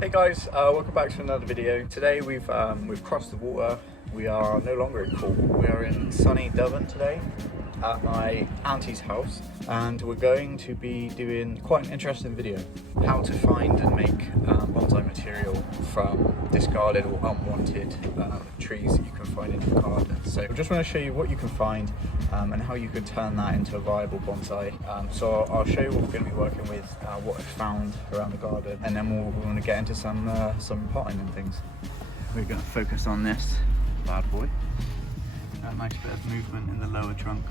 Hey guys, welcome back to another video. Today we've crossed the water. We are no longer in Cornwall. We are in sunny Devon today at my auntie's house, and we're going to be doing quite an interesting video: how to find and make bonsai material from discarded or unwanted trees that you can find in your garden. So I just want to show you what you can find and how you could turn that into a viable bonsai. So I'll show you what we're going to be working with, what I've found around the garden, and then we're going to get into some potting and things. We're going to focus on this bad boy. A nice bit of movement in the lower trunk.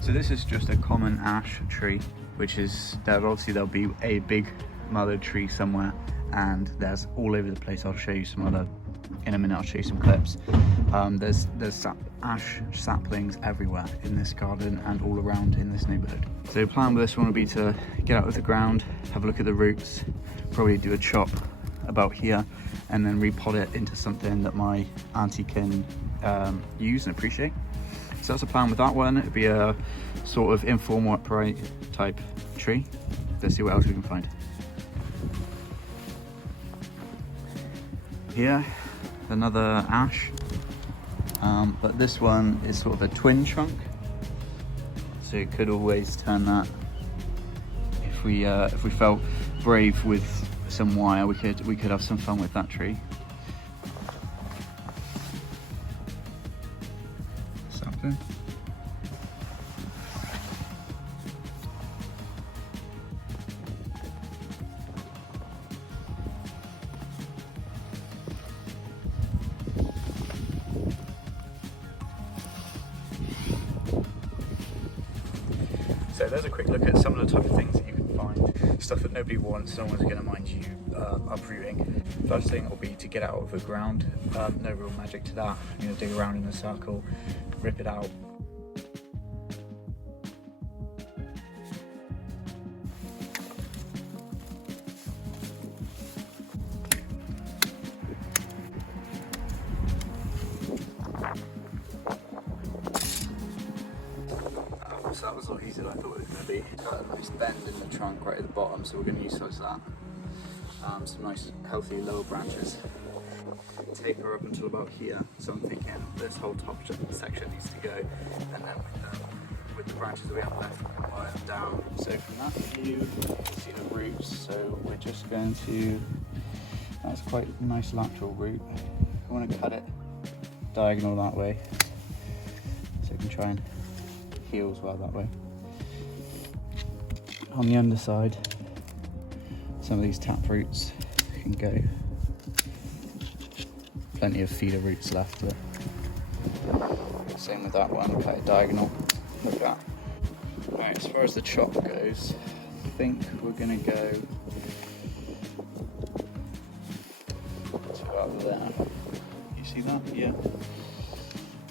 So this is just a common ash tree, which is obviously there'll be a big mother tree somewhere, and there's all over the place. I'll show you some other in a minute. I'll show you some clips. There's ash saplings everywhere in this garden and all around in this neighborhood. So the plan with this one will be to get out of the ground, have a look at the roots, probably do a chop about here, and then repot it into something that my auntie can use and appreciate. So that's the plan with that one. It'd be a sort of informal upright type tree. Let's see what else we can find. Here, another ash, but this one is sort of a twin trunk, so you could always turn that if we felt brave with some wire. We could have some fun with that tree. Sapling. So there's a quick look at some of the type of things that you can find. Stuff that nobody wants, no one's going to mind you uprooting. First thing will be to get out of the ground. No real magic to that. You're going to dig around in a circle, rip it out. So that was a lot easier than I thought it was going to be. Got a nice bend in the trunk right at the bottom, so we're going to utilise that. Some nice healthy lower branches. Taper up until about here, so I'm thinking this whole top section needs to go, and then with the branches that we have left, we can wire them down. So from that view, you can see the roots, so we're just going to, that's quite a nice lateral root. I want to cut it diagonal that way, so we can try and heal as well that way. On the underside, some of these tap roots can go. Plenty of feeder roots left, but same with that one, cut it diagonal, like that. Right, as far as the chop goes, I think we're going to go to about there. You see that? Yeah.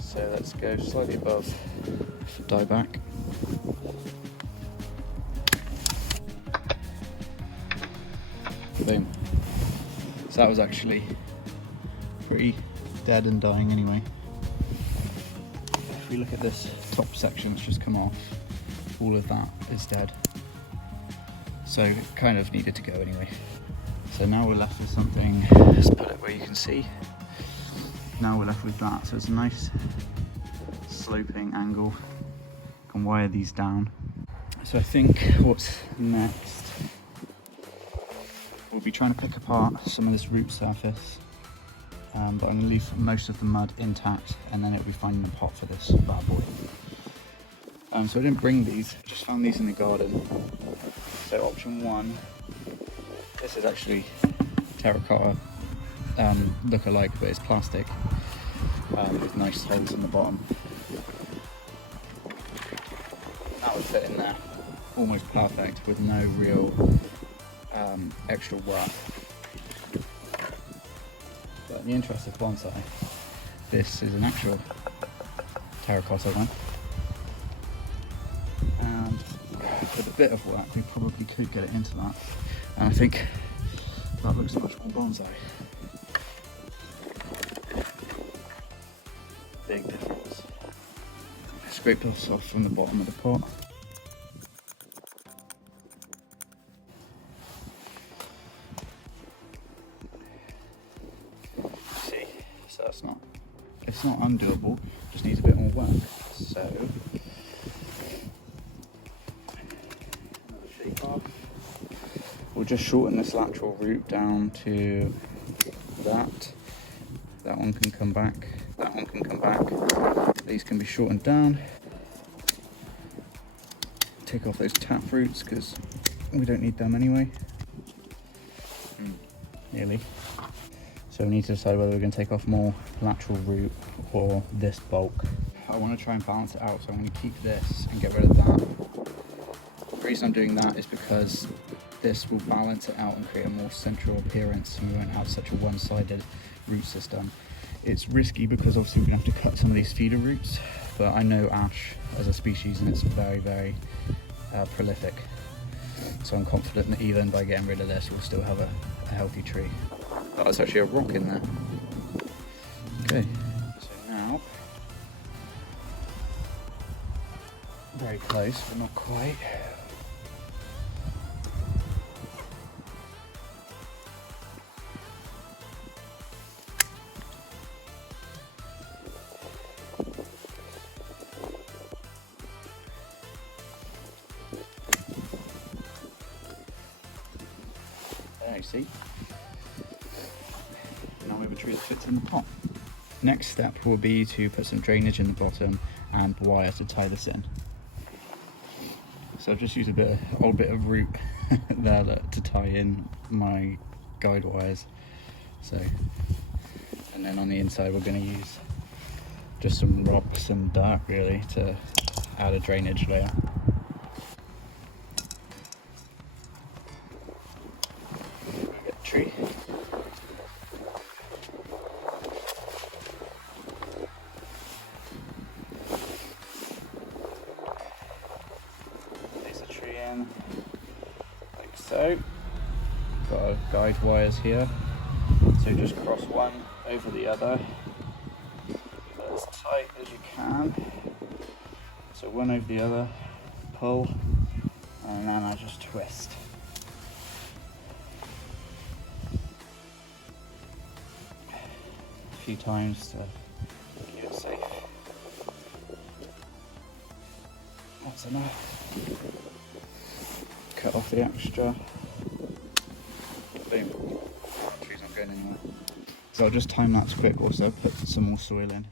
So let's go slightly above for die back. Boom. So that was actually pretty dead and dying anyway. If we look at this top section that's just come off, all of that is dead. So it kind of needed to go anyway. So now we're left with something, let's put it where you can see. Now we're left with that, so it's a nice sloping angle. Can wire these down. So I think what's next, we'll be trying to pick apart some of this root surface, but I'm going to leave most of the mud intact, and then it'll be finding a pot for this bad boy. So I didn't bring these, I just found these in the garden. So option one, this is actually terracotta look-alike, but it's plastic with nice holes in the bottom. That would fit in there almost perfect with no real extra work. But in the interest of bonsai, this is an actual terracotta one, and with a bit of work we probably could get it into that, and I think that looks much more bonsai. Big difference. Scrape this off from the bottom of the pot. it's not undoable, just needs a bit more work. So, another shape off. We'll just shorten this lateral root down to that. That one can come back, that one can come back. These can be shortened down. Take off those tap roots because we don't need them anyway. Nearly. So we need to decide whether we're going to take off more lateral root or this bulk. I want to try and balance it out, so I'm going to keep this and get rid of that. The reason I'm doing that is because this will balance it out and create a more central appearance, and we won't have such a one-sided root system. It's risky because obviously we're going to have to cut some of these feeder roots, but I know ash as a species and it's very, very prolific. So I'm confident that even by getting rid of this, we'll still have a healthy tree. Oh, there's actually a rock in there. Okay, so now, very close, but not quite. There you see. Now we have a tree that fits in the pot. Next step will be to put some drainage in the bottom and wire to tie this in. So I've just used a old bit of root there to tie in my guide wires. So, and then on the inside we're going to use just some rocks and dirt really to add a drainage layer. Get the tree. Like so. Got our guide wires here, so just cross one over the other as tight as you can. So one over the other, pull, and then I just twist. A few times to keep it safe. That's enough. Cut off the extra. Boom. Tree's not going anywhere. So I'll just time lapse quick also, put some more soil in.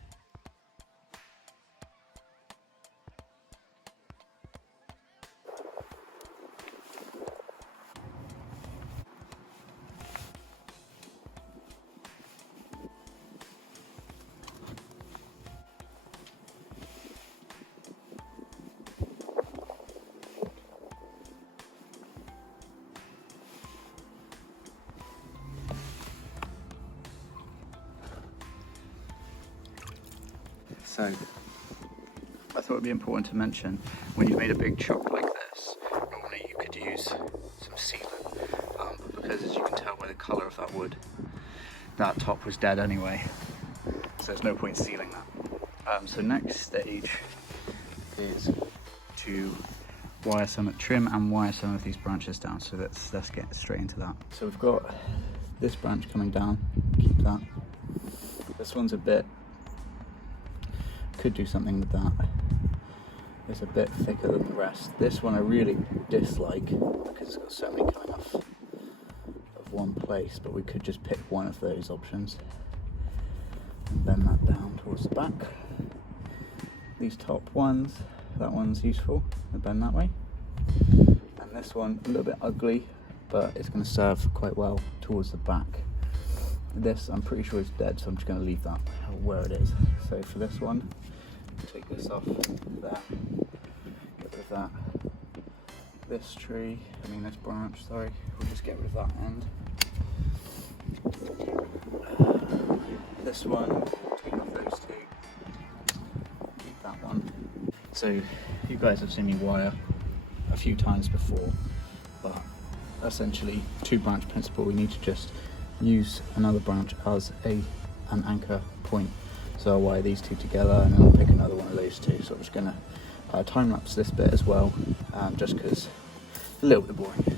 So, I thought it'd be important to mention, when you've made a big chop like this, normally you could use some sealant, because as you can tell by the colour of that wood, that top was dead anyway, so there's no point sealing that. So next stage is to wire some trim and wire some of these branches down, so let's get straight into that. So we've got this branch coming down, keep that. This one's a bit, could do something with that. It's a bit thicker than the rest. This one I really dislike because it's got so many coming off of one place, but we could just pick one of those options and bend that down towards the back. These top ones, that one's useful, I bend that way. And this one, a little bit ugly, but it's going to serve quite well towards the back. This, I'm pretty sure is dead, so I'm just going to leave that where it is. So for this one, take this off there, get rid of that. This tree, this branch, sorry, we'll just get rid of that end. This one, take off those two, keep that one. So you guys have seen me wire a few times before, but essentially 2-branch principle, we need to just use another branch as an anchor point. So I'll wire these two together and then I'll pick another one of those two. So I'm just going to time lapse this bit as well, just because it's a little bit boring.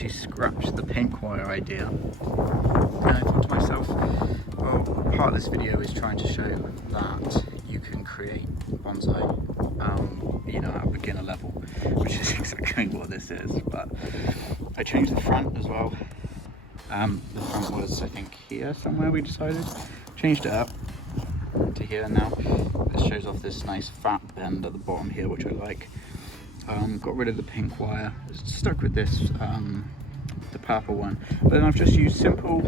actually scrapped the pink wire idea, and I thought to myself, well, part of this video is trying to show that you can create bonsai, you know, at a beginner level, which is exactly what this is. But I changed the front as well. The front was, I think, here somewhere we decided. Changed it up to here now. This shows off this nice fat bend at the bottom here, which I like. Got rid of the pink wire, stuck with this, the purple one. But then I've just used simple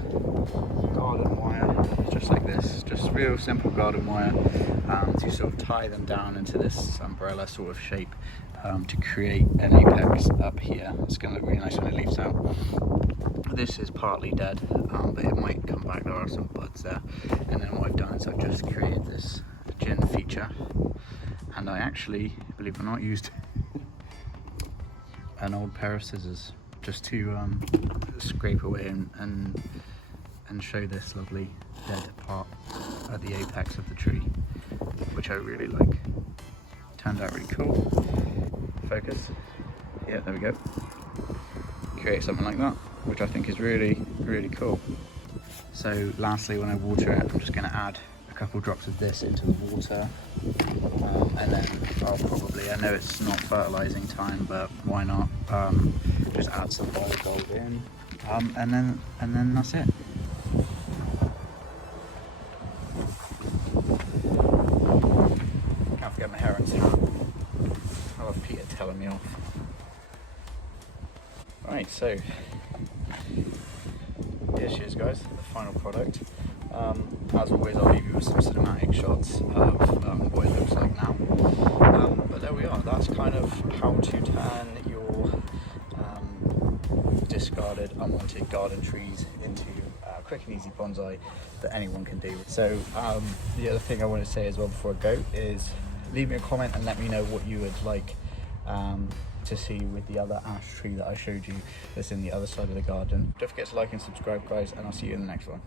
garden wire, just like this, just real simple garden wire, to sort of tie them down into this umbrella sort of shape, to create an apex up here. It's going to look really nice when it leaves out. This is partly dead, but it might come back. There are some buds there. And then what I've done is I've just created this gin feature, and I actually, believe it or not, used an old pair of scissors just to scrape away and show this lovely dead part at the apex of the tree, which I really like. Turned out really cool. Focus. Yeah, there we go. Create something like that, which I think is really, really cool. So lastly, when I water it, I'm just going to add a couple drops of this into the water, and then I'll probably, I know it's not fertilizing time, but why not, just add some gold in, and then that's it. Can't forget my herons hat. I love Peter telling me off. Right, so here she is, guys, the final product. As always, I'll leave you with some cinematic shots of what it looks like now. But there we are. That's kind of how to turn your discarded, unwanted garden trees into quick and easy bonsai that anyone can do. So the other thing I want to say as well before I go is leave me a comment and let me know what you would like to see with the other ash tree that I showed you that's in the other side of the garden. Don't forget to like and subscribe, guys, and I'll see you in the next one.